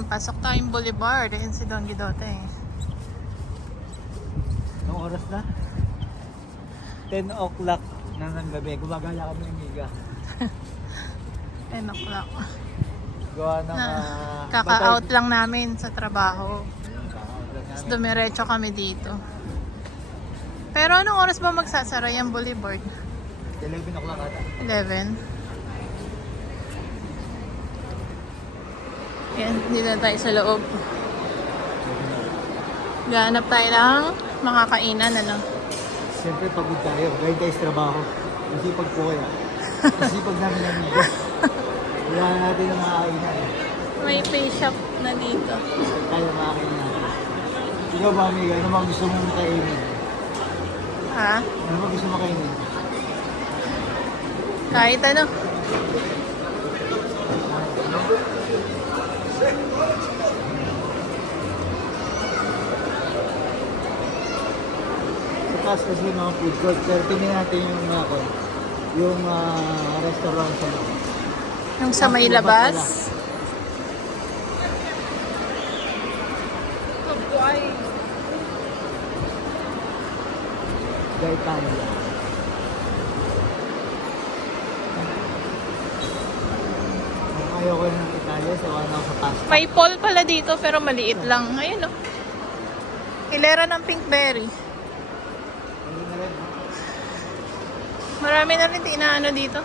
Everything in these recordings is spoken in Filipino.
Ayan, pasok tayong Boulevard. Ayan si Don Guidote. Anong oras na? 10 o'clock na ng gabi. Gumagala kami ng miga. 10 o'clock. Gawa ng... Kaka-out lang namin sa trabaho. Kaka-out lang Tapos namin. dumiretso kami dito. Pero anong oras ba magsasara yung Boulevard? 11 o'clock ata. 11. Ayan, dito na tayo sa loob. Gahanap tayo ng makakainan, ano? Siyempre pagod tayo. Gaya tayo sa trabaho. Kasi pag po kaya. Kasi pag namin ng miga. Wala natin yung makakainan. May pay shop na dito. Tayo makakainan natin. Ikaw ba, amiga? Ano bang gusto mong kainin? Ha? Ano bang gusto mong kainin? Kahit ano. Sa taas kasi mga food court. Pero tingnan natin yung restaurant sa loob. Yung sa may labas. Gaetania. Ayoko ng Italia, so ano sa pasta. May Paul pala dito pero maliit lang. Ayun oh. Hilera ng Pinkberry. Hindi na rin. Marami na rin inaano dito.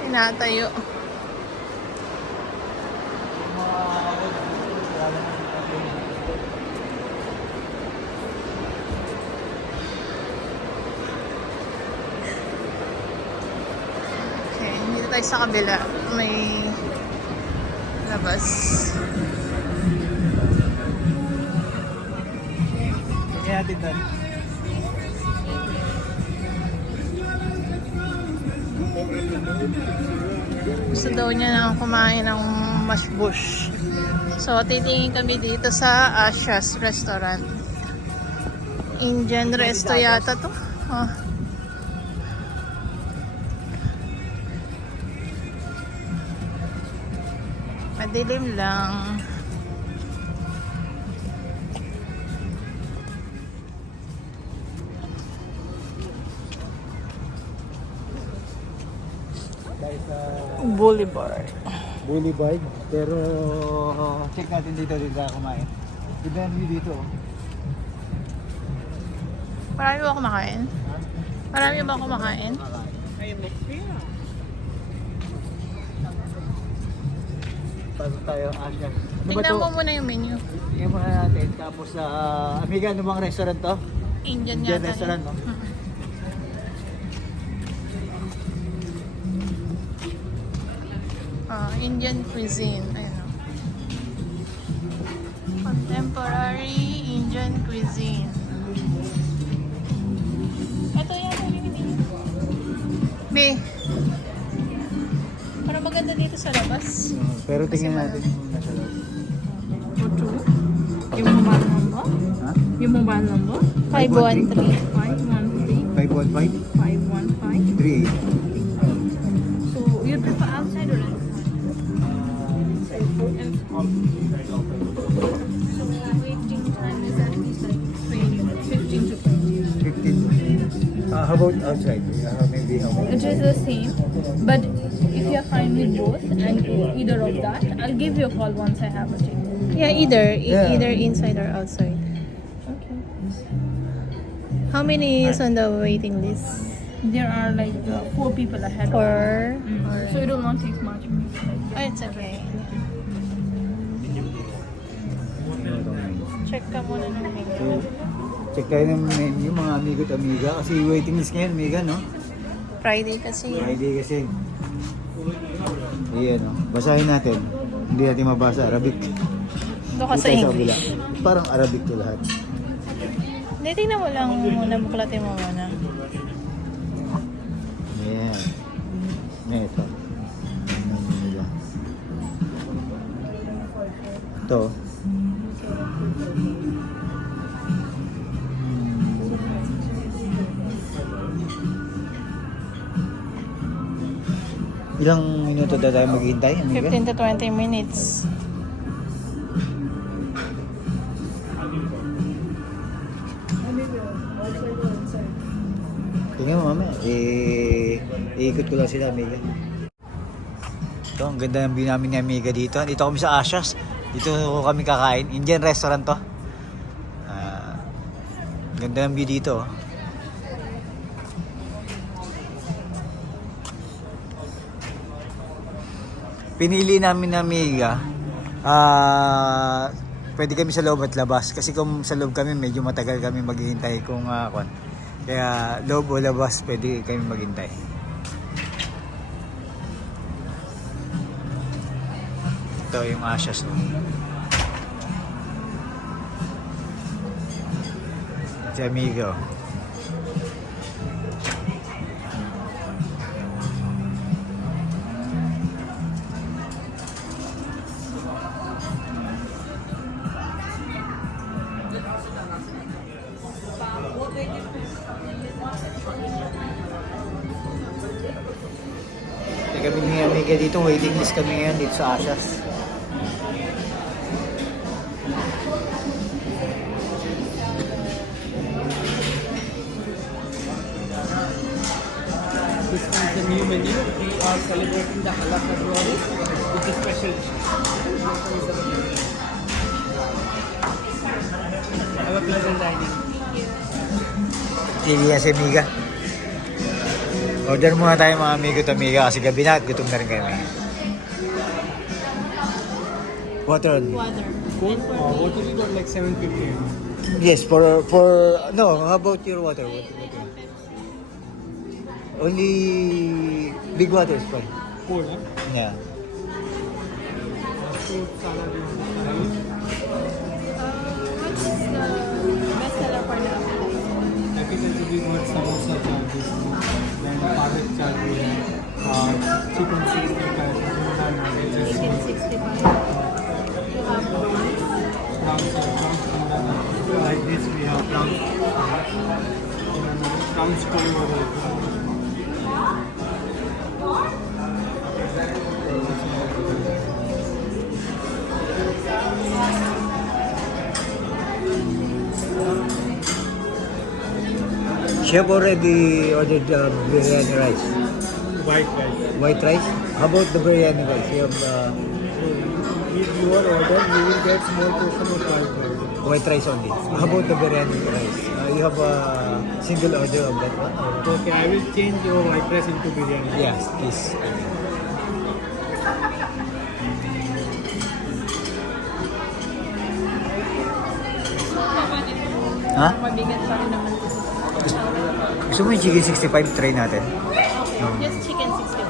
Tinatayo. Okay, dito tayo sa kabila. May labas. Tingnan natin doon. Gusto daw niya na kumain ng mashbush. So, titingin kami dito sa Asha's Restaurant. Indian resto yata to. Oh. Madilim lang. Dahil sa Boulevard. Boulevard. Pero check natin dito tayo kumain. Tignan nyo dito. Marami ba kumakain? Marami ba kumakain? Pasok tayo, Asya. Tingnan mo muna yung menu. Tingnan muna natin. Tapos amiga, ano bang restaurant to? Indian Indian yata. restaurant, no? Indian cuisine. Ayun o. Contemporary Indian cuisine. Ito yan. Be. Parang maganda dito sa labas. Pero tingnan natin kung nasa loob. Your mobile number? Ha? Your mobile number? 513. 513 515? 515. 38. So you prefer outside or inside? So waiting time is at least like 15 to 20. 15. How about outside? Maybe how many? It is the same, but if you are fine with both and either of that, I'll give you a call once I have a check. Yeah, either. Yeah. Either inside or outside. Okay. How many is on the waiting list? There are like 4 people ahead. Four. So it will not take much minutes. Like, Oh, it's okay. Check ka muna ng menu. So, check tayo ng menu, mga amigo at amiga. Kasi waiting list ngayon, amiga, no? Friday kasi. Friday kasi. Ayan, no? Basahin natin. Hindi natin mabasa, Arabic. Doon ka sa Dito tayo English. kabila. Parang Arabic to lahat. Hindi, tingnan mo lang muna. Buklatin mo muna. Ayan. Ito. Ito. Ilang minuto daw tayo maghihintay, amiga? 15 to 20 minutes. Iikot ko lang sila, Amiga. Ito, ang ganda ng view namin ni Amiga dito. Dito kami sa Asia's. Dito kami kakain. Indian restaurant to. Ganda ng view dito. Pinili namin na Amiga. Pwede kami sa loob at labas. Kasi kung sa loob kami, medyo matagal kami maghihintay kung kaya loob o labas, pwede kami maghintay. Ito yung Asia's. Si Amigo. Kami ni Amiga dito, waiting list kami ngayon dito sa Asia's. This is the new menu. We are celebrating the Halal February with the special dishes. Have a pleasant dining. Pili si Amiga. Order muna tayo mga amigo at amiga kasi gabi na at gutom na rin kami. Water only. Water. What is it got like 750? Yes, for no, how about your water? Only big water is fine. Cold, huh? Yeah. Fruit salad you want to try? What's the best seller for the appetizer? Appetizer we got samosa charges, then garlic charge we have, chicken 65, tuna nuggets, Chicken 65. You have prawns, like this we have prawns. Prawns curry over there. Chef already ordered biryani rice. White rice. White rice? How about the biryani rice? You have If you are order, you will get small portion of white rice. white rice only. How about the biryani rice? You have a single order of that one? Or? Okay, I will change your white rice into biryani. Yes, please. Ha? mabigat pa rin naman. Gusto mo yung chicken 65? Try natin. Just chicken 65.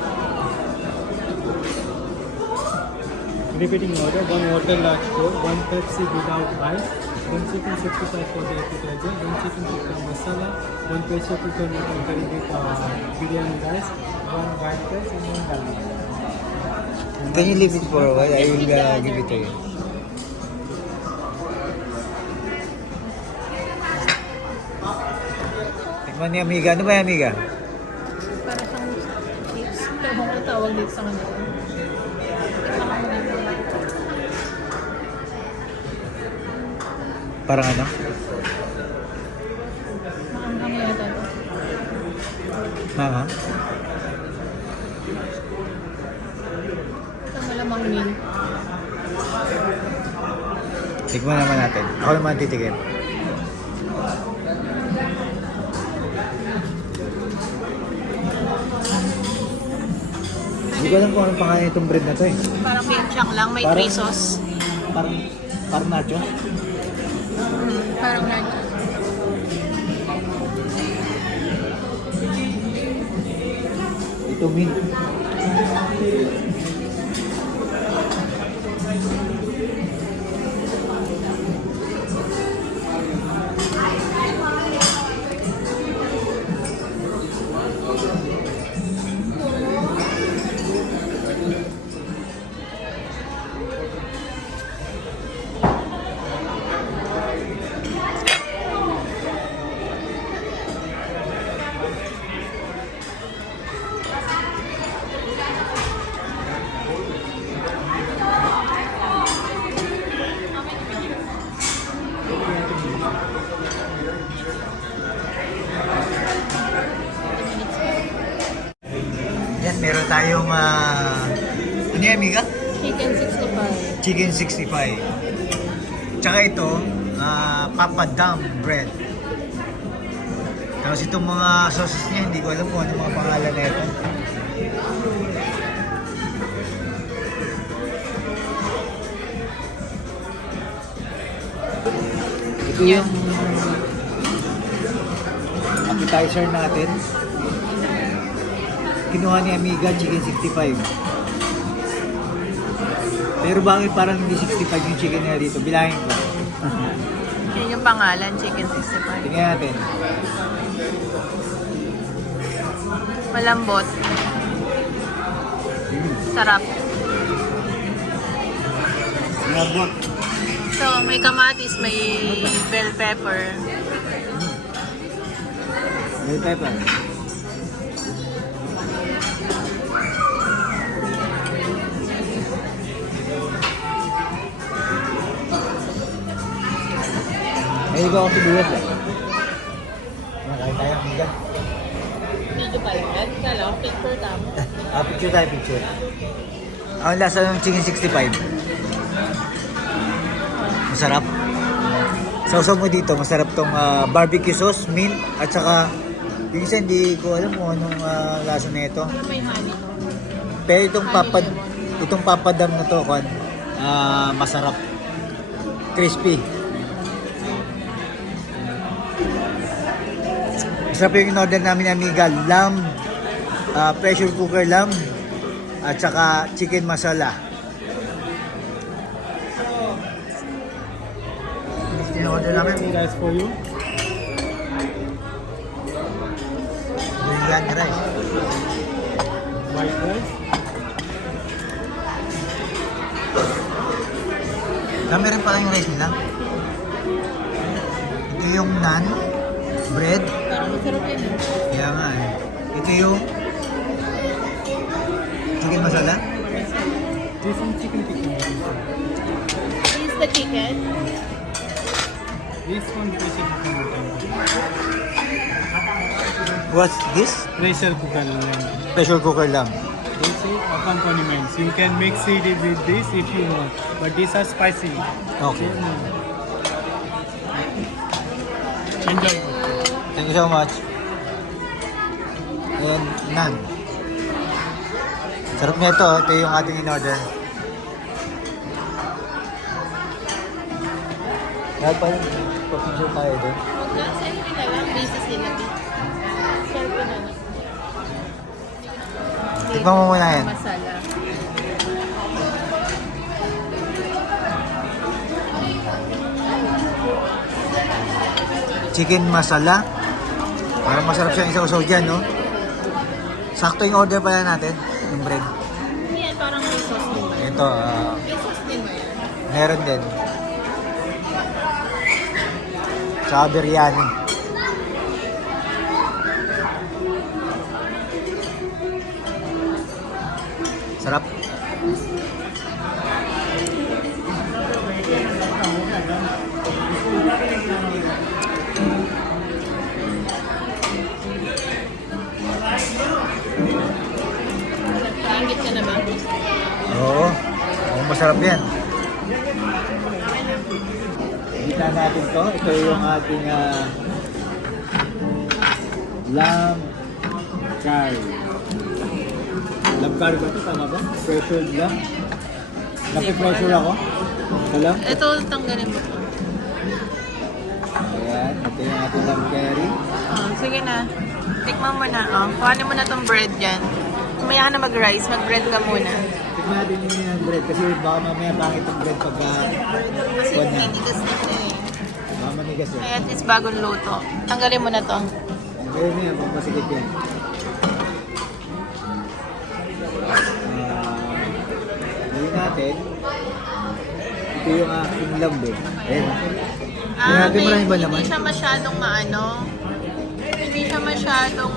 Repeating order, 1 water large Coke, 1 Pepsi without ice, 1 chicken 65 for the appetizer, 1 chicken tikka masala, 1 pressure cooker mutton curry with biryani rice, 1 white rice and 1 garlic. Can you leave it for a while? I will give it to you. Tikman ni Amiga. Ano ba yung Amiga? Para siyang chips. Ewan ko tawag dito sa kanila. Tikman ko muna. Parang ano? Maanghang yata to. Ha? Ito malamang meal. Tikman naman natin. Ako naman titikim. Hindi ko alam kung anong pangalan itong bread na to eh. Parang pinchang lang, may Parang- 3 sauce. Parang nacho. Parang nacho. Ito mint. Yan, meron tayong, ano yan, amiga? Chicken 65. Chicken 65. Tsaka ito, papadam bread. Tapos itong mga sauces niya, hindi ko alam kung ano mga pangalan na ito. Ito yung appetizer natin. Kinuha ni Amiga, chicken 65. Pero bakit parang hindi 65 yung chicken nila dito? Bilangin ko. Yun yung pangalan, chicken 65. Tingnan natin. Malambot. Sarap. Malambot. So, may kamatis, may bell pepper. Bell pepper. May iba ako sibuyas eh. Makain tayo, Amiga. Video pa yan. Kala ko, picture tamo. Picture tayo, picture. Ang lasa ng chicken 65. Masarap. Sausaw mo dito, masarap tong barbecue sauce, mint, at saka yung isa hindi ko alam kung anong lasa na ito. May honey. Pero itong papadam na to, masarap. Crispy. Masarap yung in-order namin ni Amiga, lamb, pressure cooker lamb, at saka chicken masala. In-order namin. Rice for you. Biryani rice. White rice. Dami rin pala yung rice nila. Ito yung naan, bread. Parang masarap yun. Kaya nga eh. Ito yung chicken masala. This one chicken tikka. This is the chicken. This one pressure cooker. What's this? Pressure cooker lamb. Pressure cooker lamb. This is accompaniments. You can mix it with this if you want, but these are spicy. Okay. Enjoy. Thank you so much. And naan. Sarap nito. Ito yung ating in-order. Kaya pa rin, pa-picture tayo doon. Huwag na, selfie na lang. Busy sila. Selfie na lang. Tikman mo muna yan. Masala. Chicken masala. Parang masarap siya isa-usaw dyan, no? Sakto yung order pala natin. Yung bread. Yan, parang may sauce din ba? Ito, May sauce din ba yan? meron din. Tsaka biryani. Sarap. Langit ka na ba? Oo. Oo, masarap yan. Kita natin to. Ito yung ating lamb curry. Lamb curry ba ito? Tama ba? Pressured lamb? Napi-pressure ako? Ito lang? Ito, tanggalin mo to. Ayan. Ito yung ating lamb curry. Oh, sige na. Tikman mo na. Oh, kuhanin mo na tong bread dyan. Kumaya ka na mag-rice. Mag-bread ka muna. Tignan natin yung bread kasi baka mamaya pangit ang bread pagka Kasi Wala. tinigas na siya eh. baka manigas eh. Kaya at least bagong luto. Tanggalin mo na to. Ngayon na yan, pampasigit yan. Ngayon natin, ito yung aking lamb eh. Ayan. Grabe, maraming ba naman? Hindi siya masyadong maano. Hindi siya masyadong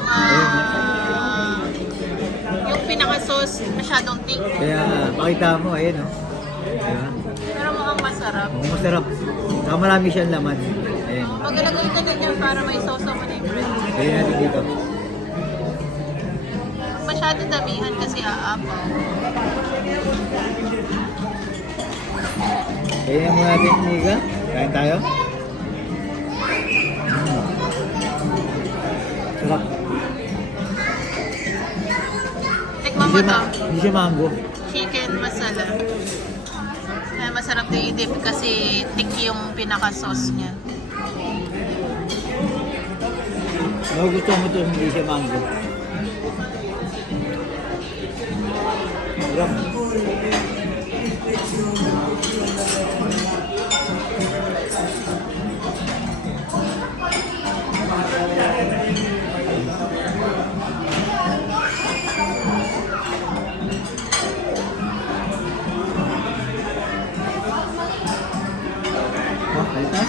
yung pinaka-sauce masyadong thick. Kaya nga, pakita mo, ayan o. Diba? Pero mukhang masarap. Masarap. Saka marami siyang laman. Ayan. Magalagay ka na dyan para may sauce mo na yung bread. Ayan natin dito. masyadong damihan kasi aapaw. Kaya mo natin, Mika. Kain tayo. Sarap. Tikman mo to. Hindi siya mango. Chicken masala. Kaya masarap din i-dip kasi thick yung pinaka-sauce niya. Magugustuhan mo ito, hindi siya mango. Sarap. Kain tayo.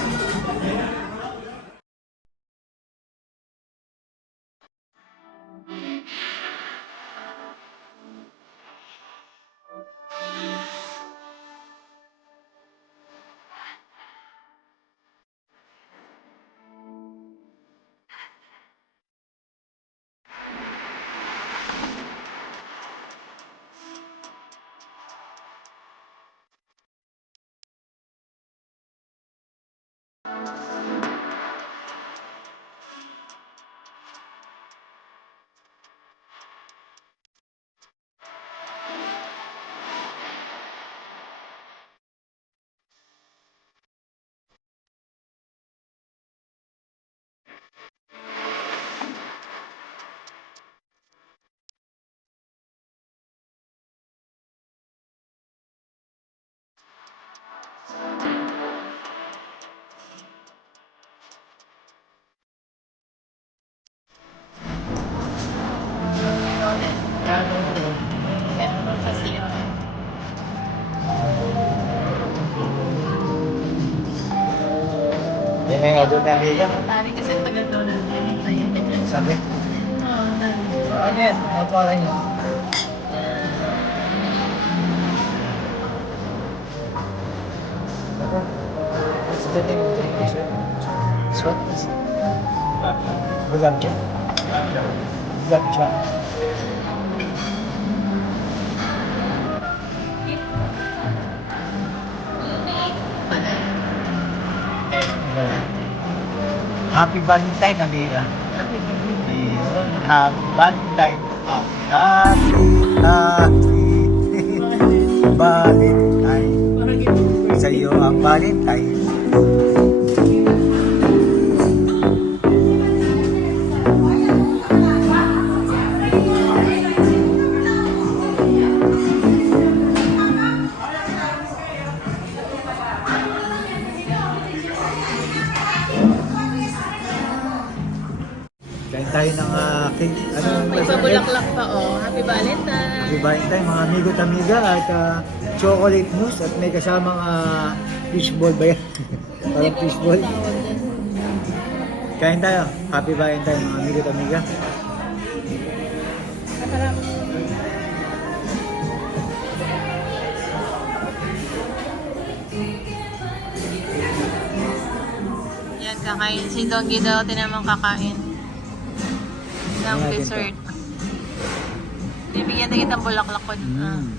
Yan ang order na Mika. Tari kasi tagal daw na. Sabi? Oo, tari. Ano yan? Ano pa lang yun? What's the name of the picture? What is it? Gulab Jam. Gulab Jam. Happy Valentine, Amira. Happy Valentine. Happy Valentine. Sa iyo ang Valentine. Kain tayo ng cake. May pabulaklak pa, oh. Happy Valentine. Happy Valentine, mga amigo at amiga at chocolate mousse at may kasamang fishball ba yan? Parang fishball. Kain tayo. Happy Valentine, mga amigo at amiga. Yan, kakain. Si Doggy daw, tinamang kakain. Ng dessert. Bibigyan na kitang bulaklak ko.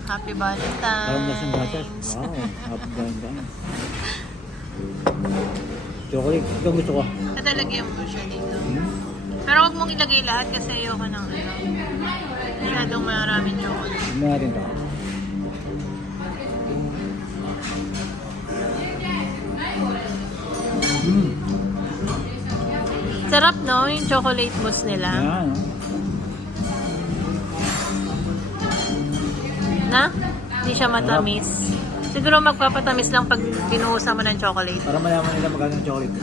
Happy Valentine. Parang nasang gatas. Wow, Happy Valentine. Chocolate, ito gusto ko. Tatalagyan mo siya dito. Pero huwag mong ilagay lahat kasi ayoko ng ano. Masyadong maraming chocolate. Hindi natin ito. Sarap, no? Yung chocolate mousse nila. Yan, no? Na? Hindi siya matamis. Siguro magpapatamis lang pag binuhusan mo ng chocolate. Para malaman nila magkano yung chocolate.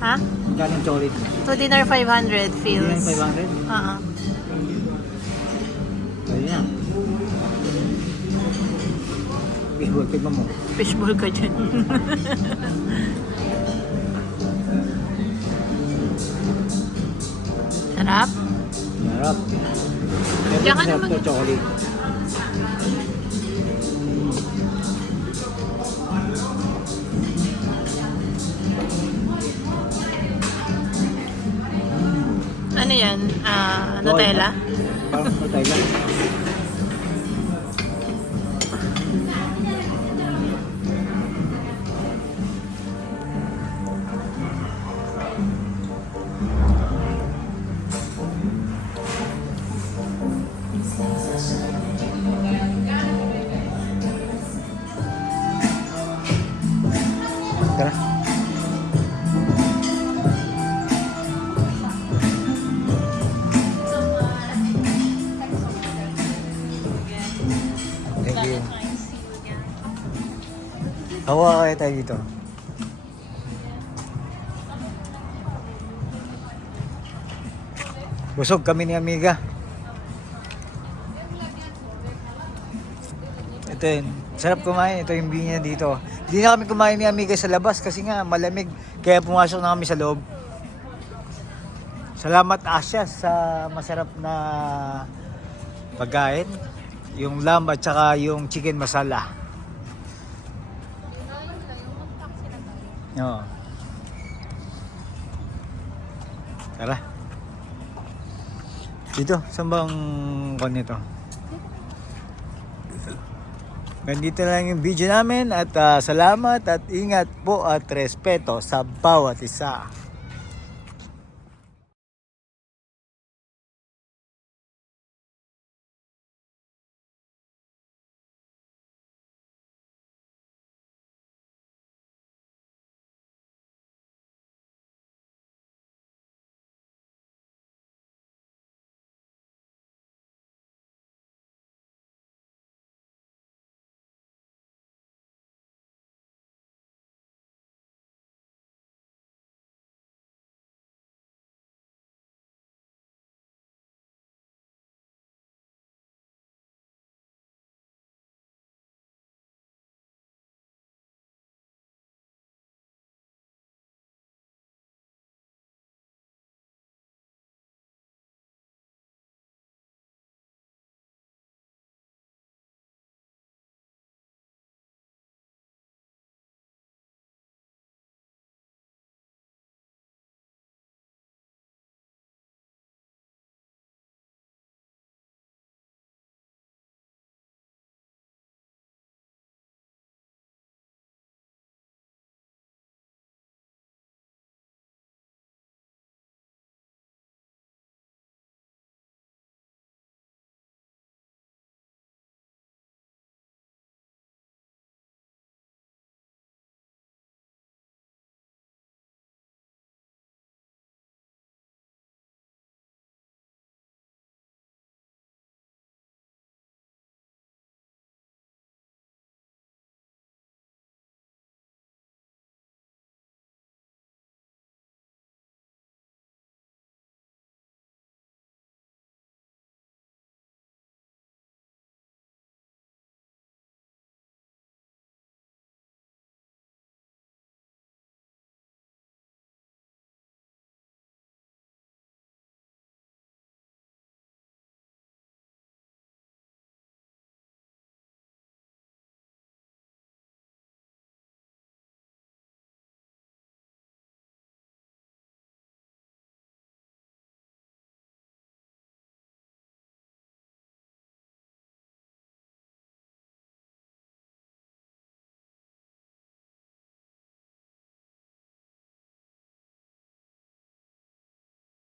Ha? Magkano yung chocolate. To dinner 500 feels. 500? Oo. Ayun yan. Fishball, tignan mo. Fishbowl ka dyan. Sarap. Sarap. Diyan ka Sarap naman. to chocolate. Ano yan? Nutella? Parang sa Thailand. Tara. Thank you. Hawa kaya tayo dito. Busog kami ni Amiga. Ito yun. Sarap kumain. Ito yung binya dito. Hindi na kami kumain ni Amiga sa labas kasi nga malamig. Kaya pumasok na kami sa loob. Salamat Asya sa masarap na pagkain. Yung lamb at saka yung chicken masala. Oo. Tara. Dito, saan bang kon nito? Nandito lang yung video namin at salamat at ingat po at respeto sa bawat isa.